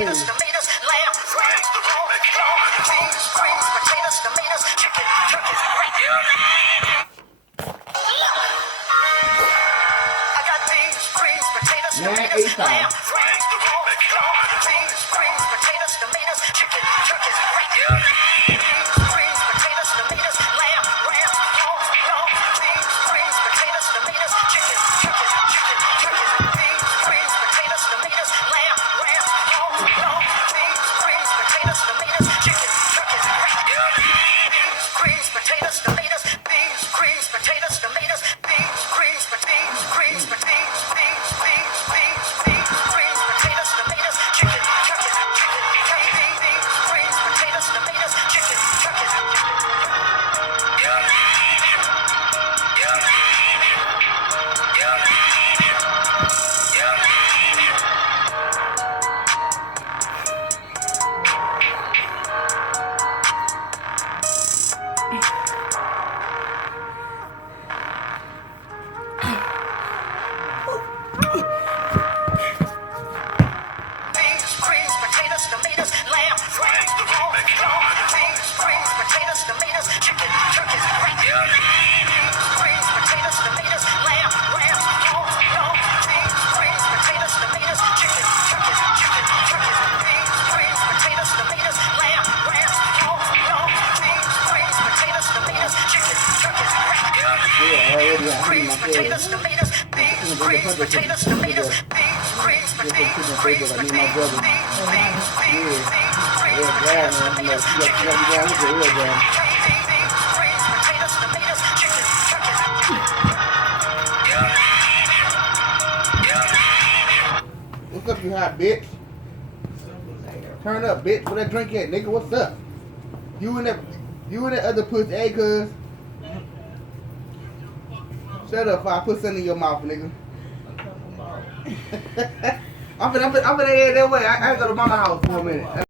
potatoes, tomatoes, lamb, shrimp, beans, greens, potatoes, tomatoes, chicken, turkey, I got beans, greens, potatoes, tomatoes, lamb, shrimp, beans, greens, potatoes, tomatoes, chicken, turkey, beans, greens, potatoes, tomatoes, lamb, beans, greens, potatoes, tomatoes, chicken, turkey, beans, greens, potatoes, tomatoes, lamb, beans, greens, potatoes, tomatoes, chicken, turkey, beans, greens, potatoes, tomatoes, beans, greens, potatoes, tomatoes, beans, greens, potatoes, greens, potatoes, beans, greens, potatoes, tomatoes, chicken, turkey, beans, greens, potatoes, tomatoes, chicken, turkey. Beans, greens, potatoes, tomatoes, lamb, beans, greens, potatoes, tomatoes, chicken, turkey, beans, greens, potatoes, tomatoes, lamb, beans, greens, potatoes, tomatoes, chicken, turkey, beans, greens, potatoes, tomatoes, lamb, beans, greens, potatoes, tomatoes, chicken, turkey, greens, potatoes, tomatoes, beans, greens, potatoes, tomatoes, beans, greens, potatoes, What's up, you hot bitch? Turn up, bitch. Where that drink at, nigga? What's up? You and that other pussy, hey, cuz. Shut up, if I put something in your mouth, nigga. I'm finna head that way. I gotta go to mama house for a minute.